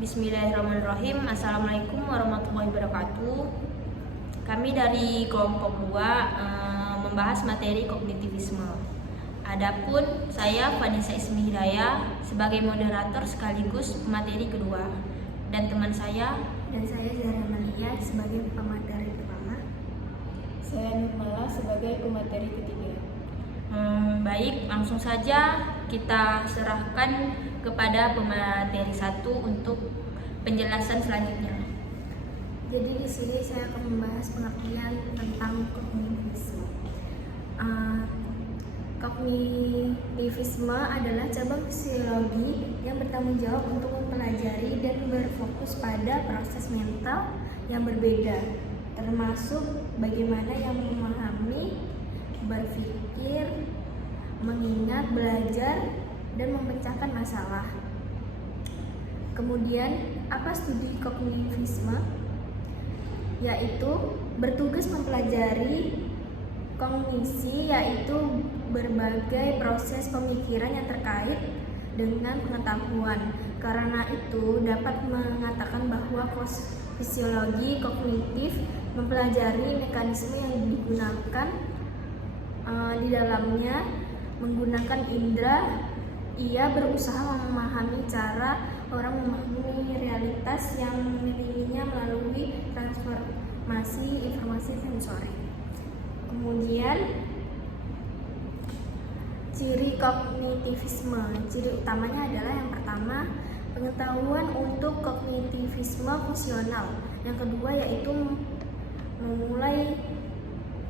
Bismillahirrahmanirrahim. Assalamualaikum warahmatullahi wabarakatuh. Kami dari kelompok 2 membahas materi kognitivisme. Adapun saya Vanessa Ismi Hidayah sebagai moderator sekaligus pemateri kedua, dan teman saya Zahra Malia sebagai pemateri pertama. Saya Nurmala sebagai pemateri ketiga. Baik, langsung saja kita serahkan kepada pemateri 1 untuk penjelasan selanjutnya. Jadi di sini saya akan membahas pengertian tentang kognitivisme. Kognitivisme adalah cabang psikologi yang bertanggung jawab untuk mempelajari dan berfokus pada proses mental yang berbeda, termasuk bagaimana yang memahami, berpikir, mengingat, belajar, dan memecahkan masalah. Kemudian, apa studi kognitivisme? Yaitu bertugas mempelajari kognisi, yaitu berbagai proses pemikiran yang terkait dengan pengetahuan. Karena itu dapat mengatakan bahwa fisiologi kognitif mempelajari mekanisme yang digunakan di dalamnya. Menggunakan indera, ia berusaha memahami cara orang memahami realitas yang dimilikinya melalui transformasi informasi sensori. Kemudian, ciri kognitivisme. Ciri utamanya adalah yang pertama, pengetahuan untuk kognitivisme fungsional. Yang kedua yaitu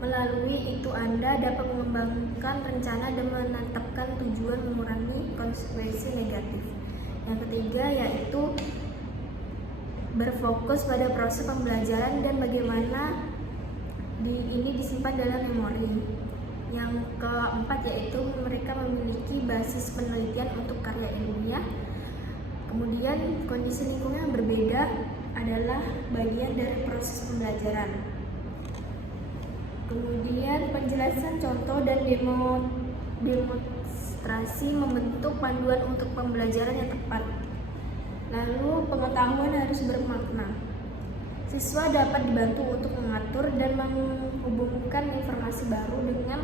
melalui itu Anda dapat mengembangkan rencana dan menetapkan tujuan mengurangi konsekuensi negatif. Yang ketiga yaitu berfokus pada proses pembelajaran dan bagaimana ini disimpan dalam memori. Yang keempat yaitu mereka memiliki basis penelitian untuk karya ilmiah. Kemudian kondisi lingkungan yang berbeda adalah bagian dari proses pembelajaran. Kemudian penjelasan contoh dan demonstrasi membentuk panduan untuk pembelajaran yang tepat. Lalu pengetahuan harus bermakna. Siswa dapat dibantu untuk mengatur dan menghubungkan informasi baru dengan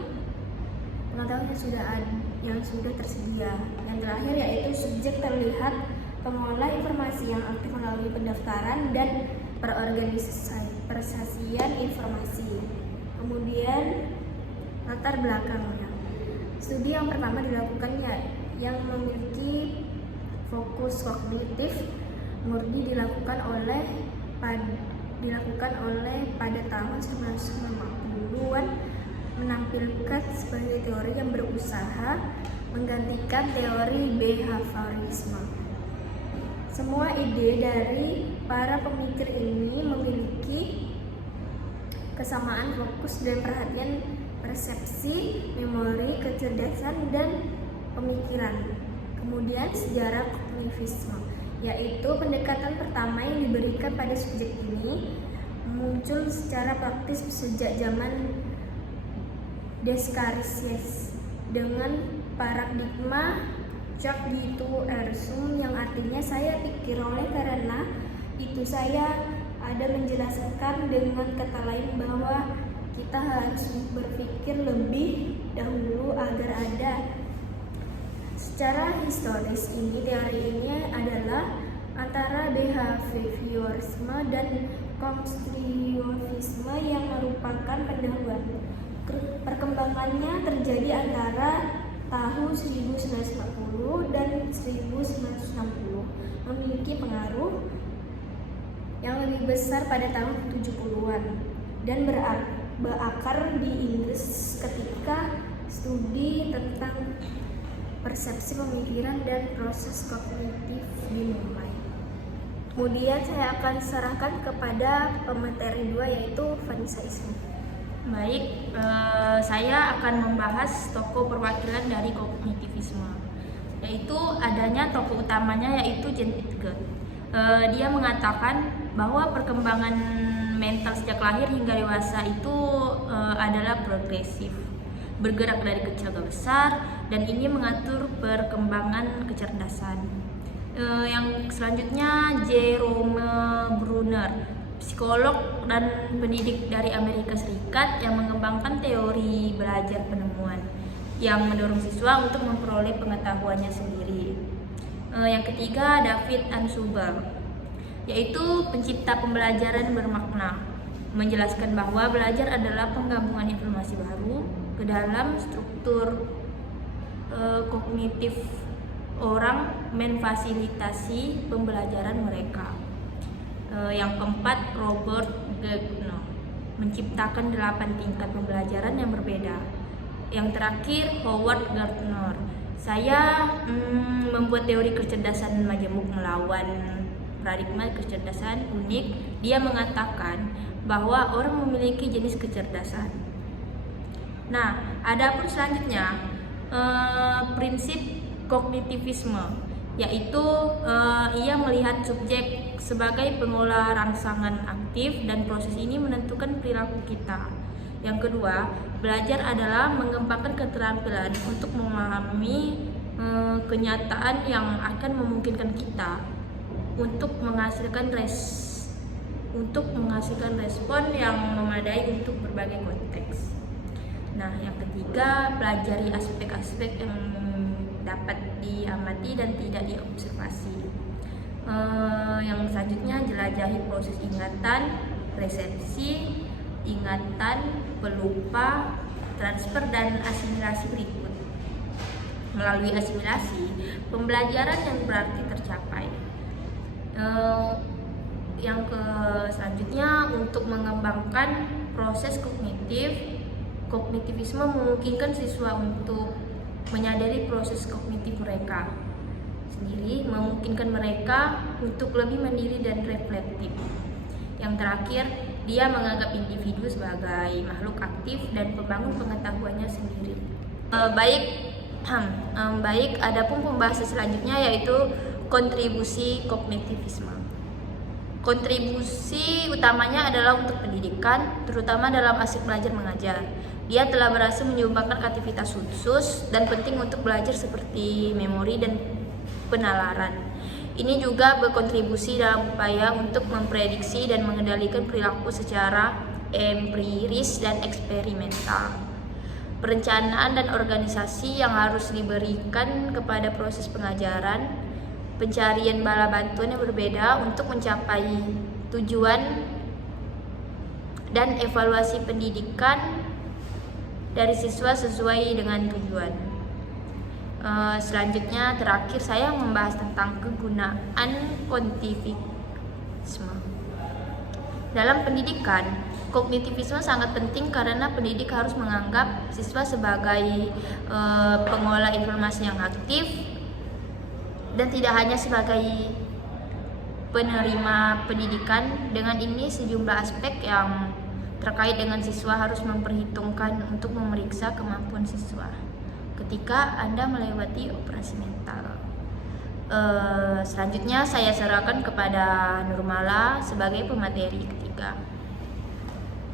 pengetahuan yang sudah tersedia. Yang terakhir yaitu subjek terlihat pengolah informasi yang aktif melalui pendaftaran dan perorganisasian informasi. Kemudian latar belakangnya. Studi yang pertama dilakukan yang memiliki fokus kognitif murni dilakukan oleh pada tahun 1950-an, menampilkan sebagai teori yang berusaha menggantikan teori behaviorisme. Semua ide dari para pemikir ini memiliki kesamaan fokus dan perhatian, persepsi, memori, kecerdasan, dan pemikiran. Kemudian sejarah kognitivisme, yaitu pendekatan pertama yang diberikan pada subjek ini muncul secara praktis sejak zaman Descartes dengan paradigma cognitu ergo sum, yang artinya saya pikir, oleh karena itu saya ada menjelaskan dengan kata lain bahwa kita harus berpikir lebih dahulu agar ada. Secara historis teori ini adalah antara behaviorisme dan konstruktivisme yang merupakan pendahuluan. Perkembangannya terjadi antara tahun 1950 dan 1960, memiliki pengaruh yang lebih besar pada tahun 70-an dan berakar di Inggris ketika studi tentang persepsi pemikiran dan proses kognitif dimulai. Kemudian saya akan serahkan kepada pemateri 2 yaitu Vanessa Ismi. Baik, saya akan membahas tokoh perwakilan dari kognitivisme, yaitu adanya tokoh utamanya yaitu Jean Piaget. Dia mengatakan bahwa perkembangan mental sejak lahir hingga dewasa itu adalah progresif, bergerak dari kecil ke besar, dan ini mengatur perkembangan kecerdasan. Yang selanjutnya Jerome Bruner, psikolog dan pendidik dari Amerika Serikat yang mengembangkan teori belajar penemuan yang mendorong siswa untuk memperoleh pengetahuannya sendiri. Yang ketiga David Ansuber, yaitu pencipta pembelajaran bermakna, menjelaskan bahwa belajar adalah penggabungan informasi baru ke dalam struktur kognitif orang, memfasilitasi pembelajaran mereka. Yang keempat Robert Gagnon, menciptakan 8 tingkat pembelajaran yang berbeda. Yang terakhir Howard Gardner, saya membuat teori kecerdasan majemuk melawan paradigma kecerdasan unik. Dia mengatakan bahwa orang memiliki jenis kecerdasan. Nah, adapun selanjutnya prinsip kognitivisme, yaitu ia melihat subjek sebagai pengolah rangsangan aktif dan proses ini menentukan perilaku kita. Yang kedua, belajar adalah mengembangkan keterampilan untuk memahami kenyataan yang akan memungkinkan kita untuk menghasilkan respon yang memadai untuk berbagai konteks. Nah, yang ketiga, pelajari aspek-aspek yang dapat diamati dan tidak diobservasi. Yang selanjutnya, jelajahi proses ingatan, resepsi, ingatan, pelupa, transfer, dan asimilasi berikut. Melalui asimilasi, pembelajaran yang berarti tercapai. Yang selanjutnya, untuk mengembangkan proses kognitivisme memungkinkan siswa untuk menyadari proses kognitif mereka sendiri, memungkinkan mereka untuk lebih mandiri dan reflektif. Yang terakhir, dia menganggap individu sebagai makhluk aktif dan pembangun pengetahuannya sendiri. Baik, adapun pembahasan selanjutnya yaitu kontribusi kognitivisme. Kontribusi utamanya adalah untuk pendidikan, terutama dalam aspek belajar mengajar. Dia telah berhasil menyumbangkan aktivitas khusus dan penting untuk belajar seperti memori dan penalaran. Ini juga berkontribusi dalam upaya untuk memprediksi dan mengendalikan perilaku secara empiris dan eksperimental. Perencanaan dan organisasi yang harus diberikan kepada proses pengajaran, pencarian bala bantuan yang berbeda untuk mencapai tujuan, dan evaluasi pendidikan dari siswa sesuai dengan tujuan. Selanjutnya, terakhir saya membahas tentang kegunaan kognitivisme. Dalam pendidikan, kognitivisme sangat penting karena pendidik harus menganggap siswa sebagai pengolah informasi yang aktif dan tidak hanya sebagai penerima pendidikan. Dengan ini, sejumlah aspek yang terkait dengan siswa harus memperhitungkan untuk memeriksa kemampuan siswa ketika Anda melewati operasi mental. Selanjutnya saya serahkan kepada Nurmala sebagai pemateri ketiga.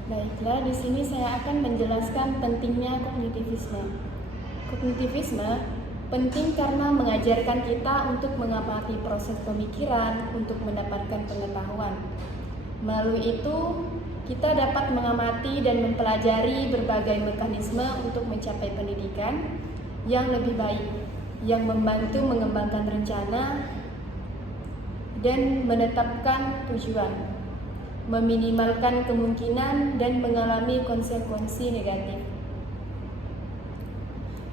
Baiklah, di sini saya akan menjelaskan pentingnya kognitivisme. Kognitivisme penting karena mengajarkan kita untuk mengamati proses pemikiran untuk mendapatkan pengetahuan. Melalui itu, kita dapat mengamati dan mempelajari berbagai mekanisme untuk mencapai pendidikan yang lebih baik, yang membantu mengembangkan rencana dan menetapkan tujuan, meminimalkan kemungkinan dan mengalami konsekuensi negatif.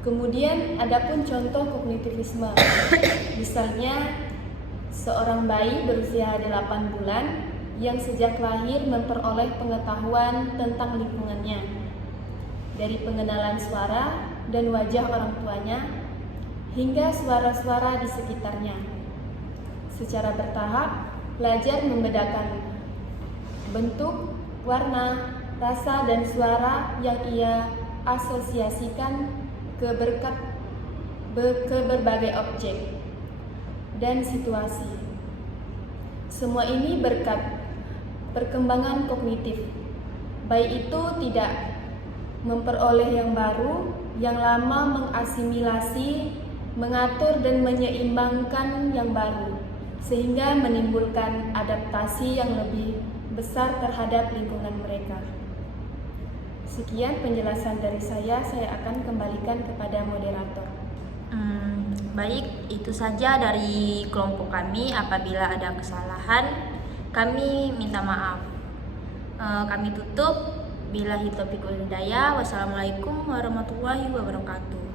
Kemudian adapun contoh kognitivisme, misalnya seorang bayi berusia 8 bulan yang sejak lahir memperoleh pengetahuan tentang lingkungannya, dari pengenalan suara dan wajah orang tuanya hingga suara-suara di sekitarnya. Secara bertahap, belajar membedakan bentuk, warna, rasa, dan suara yang ia asosiasikan ke berbagai objek dan situasi. Semua ini berkat perkembangan kognitif, baik itu tidak memperoleh yang baru, yang lama mengasimilasi, mengatur dan menyeimbangkan yang baru. sehingga menimbulkan adaptasi yang lebih besar terhadap lingkungan mereka. Sekian penjelasan dari saya akan kembalikan kepada moderator. Baik, itu saja dari kelompok kami. Apabila ada kesalahan, kami minta maaf. Kami tutup. Billahi taufiq wal hidayah. Wassalamualaikum warahmatullahi wabarakatuh.